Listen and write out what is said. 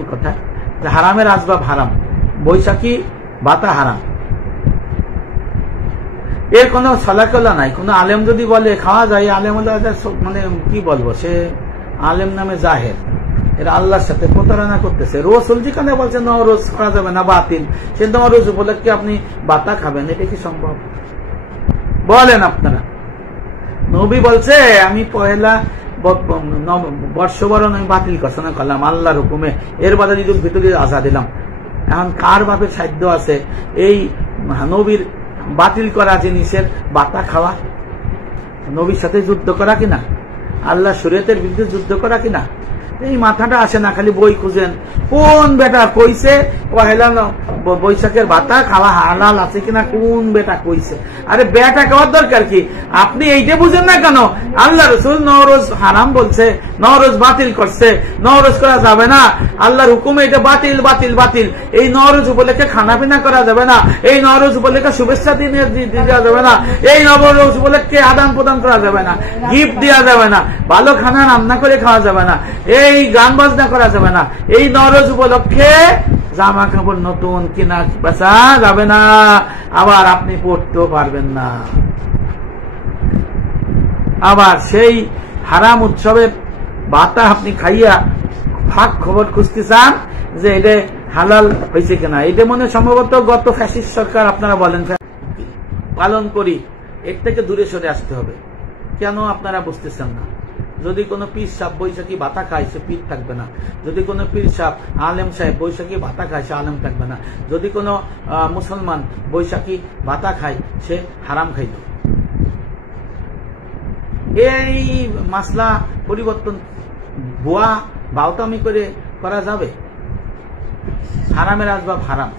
মূল কথা যে হারামের আসবাব হারাম, বৈশাখী বাতা হারাম, এর কোনো ছলাকলা নাই। কোন আলেম যদি বলে খাওয়া যায়, আলেম মানে কি বলবো, সে আলেম নামে জাহের, এরা আল্লাহর সাথে প্রতারণা করতেছে। রসুল যেখানে বলছে নওরোজ করা যাবে না, বাতিল, সে নওরোজ উপলক্ষে আপনি বাতা খাবেন, এটা কি সম্ভব? বলেন আপনারা। নবী বলছে আমি পয়লা বর্ষবরণ আমি বাতিল ঘোষণা করলাম আল্লাহর হুকুমে, এর বাদে ঈদুল ফিতর আজা দিলাম। এখন কার বাপের সাধ্য আছে এই নবীর বাতিল করা জিনিসের বাতা খাওয়া? নবীর সাথে যুদ্ধ করা কিনা, আল্লাহ শরীয়তের বিরুদ্ধে যুদ্ধ করা কিনা? এই মাথাটা আসে না, খালি বই খুঁজেন কোন বেটা কইছে পহেলা বৈশাখের ভাতা খাওয়া হালাল আছে কিনা, কোন বেটা কইছে? আরে বেটা খাওয়ার দরকার কি? আপনি এইটা বুঝেন না কেন? আল্লাহ রসুল নওরোজ হারাম বলছে, নওরোজ বাতিল করছে, নওরোজ করা যাবে না, আল্লাহর হুকুমে এটা বাতিল বাতিল বাতিল। এই নওরোজ উপলক্ষে খানা পিনা করা যাবে না, এই নওরোজ উপলক্ষে শুভেচ্ছা দেওয়া যাবে না, এই নবরোজ উপলক্ষে আদান প্রদান করা যাবে না, গিফট দেওয়া যাবে না, ভালো খানা রান্না করে খাওয়া যাবে না, এই গান বাজনা করা যাবে না, এই নওরোজ উপলক্ষে জামা কাপড় নতুন কিনা বেচা যাবে না, আবার আপনি পড়তেও পারবেন না। আবার সেই হারাম উৎসবের বাতা আপনি খাইয়া ফাঁক খবর খুঁজতে চান যে এটা হালাল হয়েছে কিনা। এটা মনে সম্ভবত গত ফ্যাসিস্ট সরকার, আপনারা বলেন, পালন করি, এর থেকে দূরে সরে আসতে হবে। কেন আপনারা বুঝতেছেন না? যদি কোনো পীর সাহেব বৈশাখী ভাতা খায়, সে পীর থাকবে না। যদি কোনো পীর সাহেব আলেম সাহেব বৈশাখী ভাতা খায়, সে আলেম থাকবে না। যদি কোনো মুসলমান বৈশাখী ভাতা খায়, সে হারাম খাইল। এই মাসলা পরিবর্তন ভুয়া বাউতামি করে করা যাবে? হারামের আসবাব হারাম।